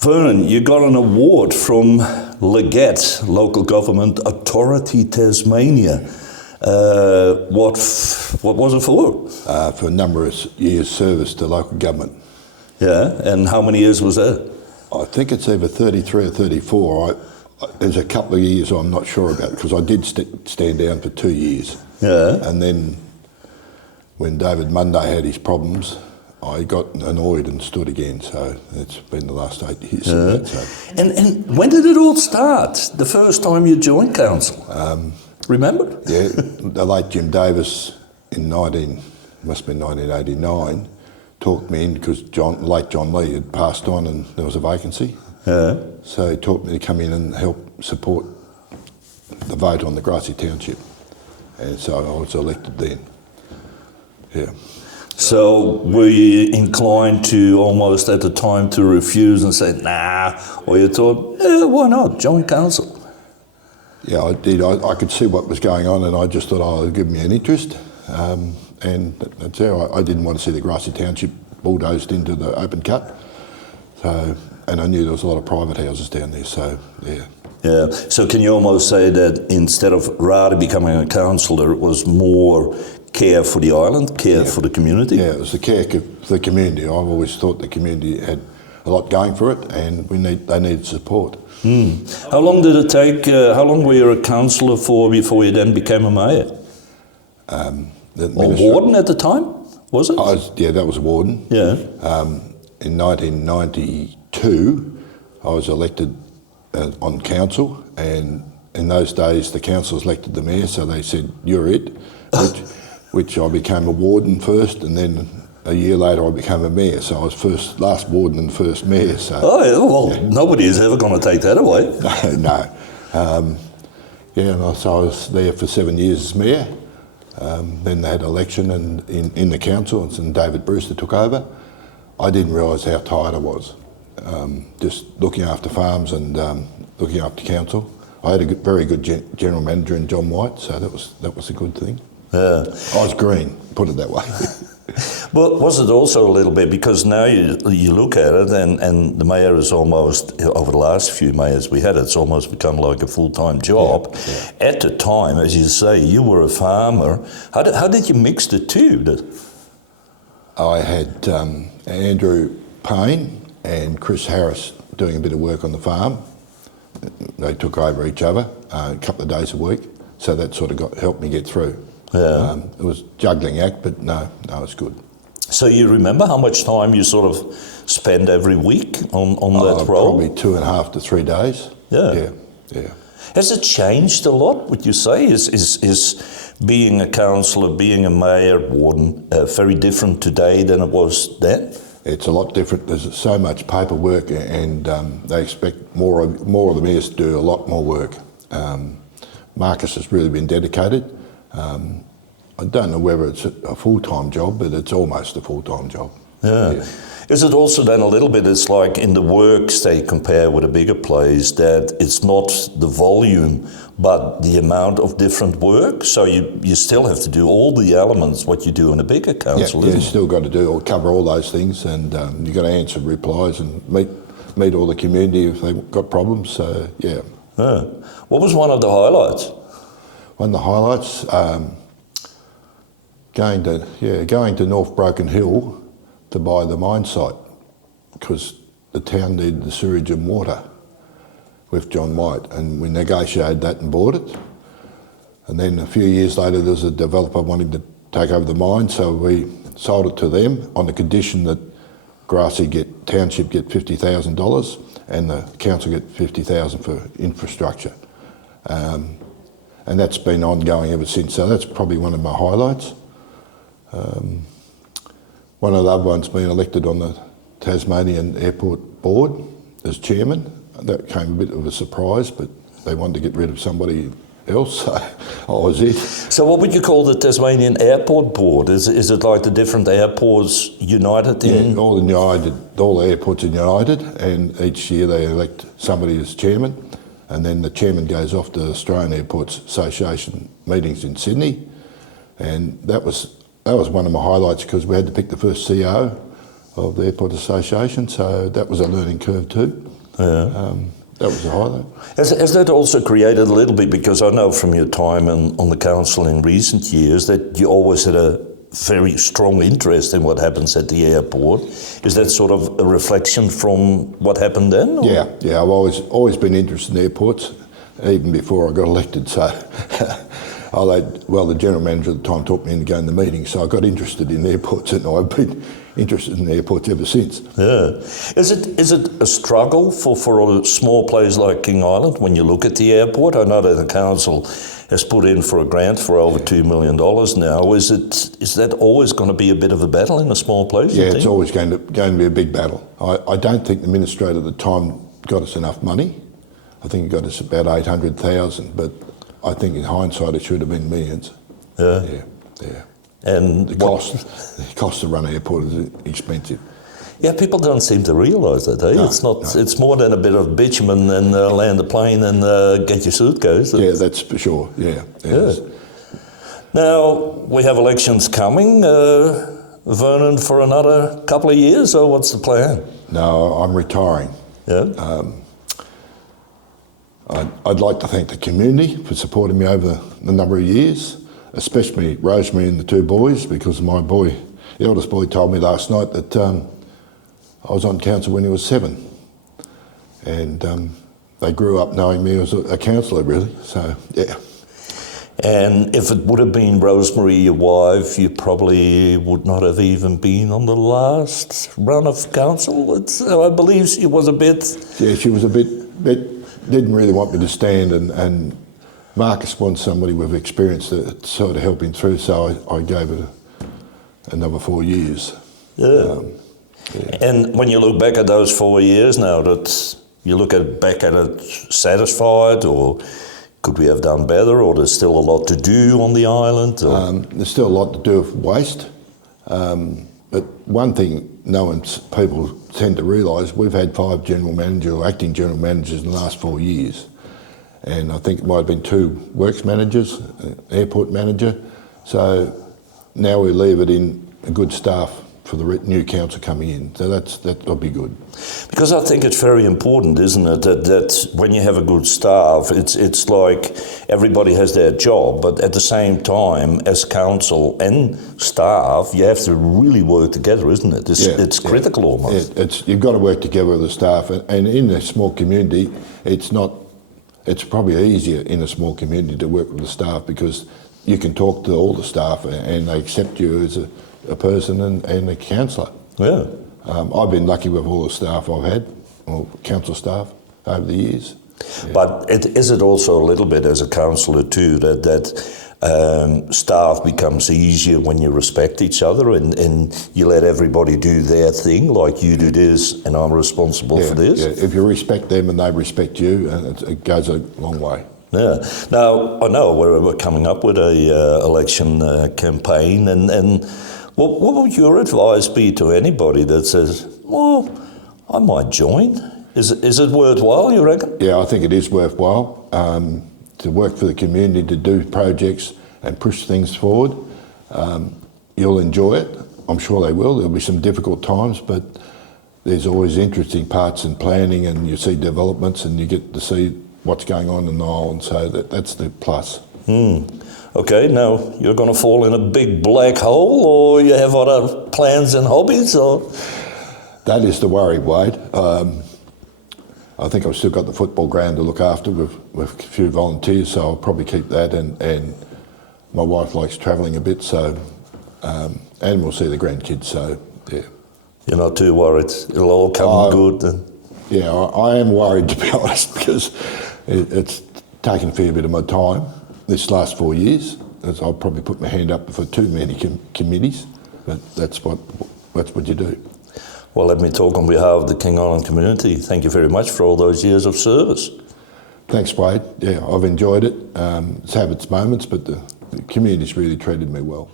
Vernon, you got an award from Leggett, Local Government Authority Tasmania. What was it for? For a number of years' service to local government. Yeah, and how many years was that? I think it's either 33 or 34. There's a couple of years I'm not sure about because I did stand down for 2 years. Yeah. And then when David Monday had his problems, I got annoyed and stood again. So it's been the last 8 years. Yeah. So. And when did it all start? The first time you joined council? Remember? Yeah, the late Jim Davis in 1989, talked me in because late John Lee had passed on and there was a vacancy. Yeah. So he taught me to come in and help support the vote on the Grassy Township. And so I was elected then. Yeah. So were you inclined to almost at the time to refuse and say, nah, or you thought, yeah, why not, join council? Yeah, I did. I could see what was going on and I just thought, oh, it'll give me an interest. And that's how I didn't want to see the Grassy Township bulldozed into the open cut. So, and I knew there was a lot of private houses down there, so yeah. Yeah, so can you almost say that instead of rather becoming a councillor, it was more care for the island, care for the community? Yeah, it was the care for the community. I've always thought the community had a lot going for it and they needed support. How long did it take, how long were you a councillor for before you then became a mayor? Or warden at the time, was it? Yeah, that was warden. Yeah. In 1992, I was elected on council, and in those days the council elected the mayor, so they said, you're it, which I became a warden first, and then a year later I became a mayor, so I was last warden and first mayor. So. Oh, yeah, well, yeah. Nobody is ever going to take that away. No. So I was there for 7 years as mayor. Then they had an election in the council and David Brewster took over. I didn't realise how tired I was, just looking after farms and looking after council. I had a very good general manager in John White, so that was a good thing. Yeah. I was green, put it that way. Well, was it also a little bit, because now you look at it and the mayor is almost, over the last few mayors we had, it's almost become like a full-time job. Yeah, yeah. At the time, as you say, you were a farmer. How did you mix the two? I had Andrew Payne and Chris Harris doing a bit of work on the farm. They took over each other a couple of days a week, so that sort of helped me get through. Yeah. It was a juggling act, but no, it's good. So you remember how much time you sort of spend every week on that role? Probably 2.5 to 3 days. Yeah. Yeah. Has it changed a lot, would you say? Is being a councillor, being a mayor, warden, very different today than it was then? It's a lot different. There's so much paperwork and they expect more of the mayors to do a lot more work. Marcus has really been dedicated. I don't know whether it's a full-time job, but it's almost a full-time job. Yeah. Is it also then a little bit, it's like in the works they compare with a bigger place, that it's not the volume, but the amount of different work? So you still have to do all the elements, what you do in a bigger council, Yeah, you still got to cover all those things, and you've got to answer replies and meet all the community if they've got problems, so yeah. Yeah. What was one of the highlights? One of the highlights, going to North Broken Hill to buy the mine site because the town needed the sewage and water with John White, and we negotiated that and bought it. And then a few years later there was a developer wanting to take over the mine, so we sold it to them on the condition that Grassy Township get $50,000 and the council get $50,000 for infrastructure. And that's been ongoing ever since, so that's probably one of my highlights. One of the other ones being elected on the Tasmanian Airport Board as chairman. That came a bit of a surprise, but they wanted to get rid of somebody else, so I was it. So what would you call the Tasmanian Airport Board? Is it like the different airports united in? Yeah, all the airports are united, and each year they elect somebody as chairman, and then the chairman goes off to the Australian Airports Association meetings in Sydney, and that was one of my highlights because we had to pick the first CEO of the Airport Association, so that was a learning curve too. Yeah. That was a highlight. Has that also created a little bit, because I know from your time on the council in recent years that you always had a very strong interest in what happens at the airport. Is that sort of a reflection from what happened then? Or? Yeah, I've always been interested in airports, even before I got elected. So, the general manager at the time taught me into going to meetings, so I got interested in airports, and I've been interested in airports ever since. Yeah. Is it a struggle for a small place like King Island when you look at the airport? I know that the council has put in for a grant for over $2 million now. Is that always going to be a bit of a battle in a small place? Yeah, it's always going to be a big battle. I don't think the administrator at the time got us enough money. I think it got us about 800,000, but I think in hindsight it should have been millions. Yeah. Yeah. And the cost to run an airport is expensive. Yeah, people don't seem to realise that, eh? No, it's not. No. It's more than a bit of bitumen and land a plane and get your suitcase. Yeah, that's for sure. Yeah. Now we have elections coming, Vernon, for another couple of years. Or what's the plan? No, I'm retiring. Yeah. I'd like to thank the community for supporting me over the number of years, especially Rosemary and the two boys, because my boy, the eldest boy, told me last night that I was on council when he was 7, and they grew up knowing me as a councillor, really. So yeah. And if it would have been Rosemary, your wife, you probably would not have even been on the last run of council. I believe she was a bit. Yeah, she was a bit didn't really want me to stand, and Marcus wants somebody with experience to sort of help him through, so I gave it another 4 years. Yeah. And when you look back at those 4 years now, that you look back at it satisfied, or could we have done better, or there's still a lot to do on the island? There's still a lot to do with waste, but one thing people tend to realise, we've had 5 general managers or acting general managers in the last 4 years, and I think it might have been 2 works managers, airport manager, so now we leave it in a good staff for the new council coming in, so that'll be good. Because I think it's very important, isn't it, that when you have a good staff, it's like everybody has their job, but at the same time, as council and staff, you have to really work together, isn't it? It's critical almost. Yeah, you've got to work together with the staff, and in a small community, it's probably easier in a small community to work with the staff, because you can talk to all the staff and they accept you as a person and a councillor. Yeah. I've been lucky with all the staff I've had, or council staff, over the years. Yeah. But is it also a little bit as a councillor too that staff becomes easier when you respect each other and you let everybody do their thing, like you do this and I'm responsible for this? Yeah, if you respect them and they respect you, it goes a long way. Yeah. Now, I know we're coming up with a election campaign, and what would your advice be to anybody that says, well, I might join? Is it worthwhile, you reckon? Yeah, I think it is worthwhile to work for the community, to do projects and push things forward. You'll enjoy it. I'm sure they will. There'll be some difficult times, but there's always interesting parts in planning, and you see developments and you get to see what's going on in the island, so that's the plus. Okay, now you're going to fall in a big black hole, or you have other plans and hobbies, or? That is the worry, Wade. I think I've still got the football ground to look after with a few volunteers, so I'll probably keep that, and my wife likes travelling a bit, so and we'll see the grandkids, so yeah. You're not too worried, it'll all come good? Yeah, I am worried, to be honest, because it's taken a fair bit of my time this last 4 years. I'll probably put my hand up for too many committees, but that's what you do. Well, let me talk on behalf of the King Island community. Thank you very much for all those years of service. Thanks, Wade. Yeah, I've enjoyed it. It's had its moments, but the community's really treated me well.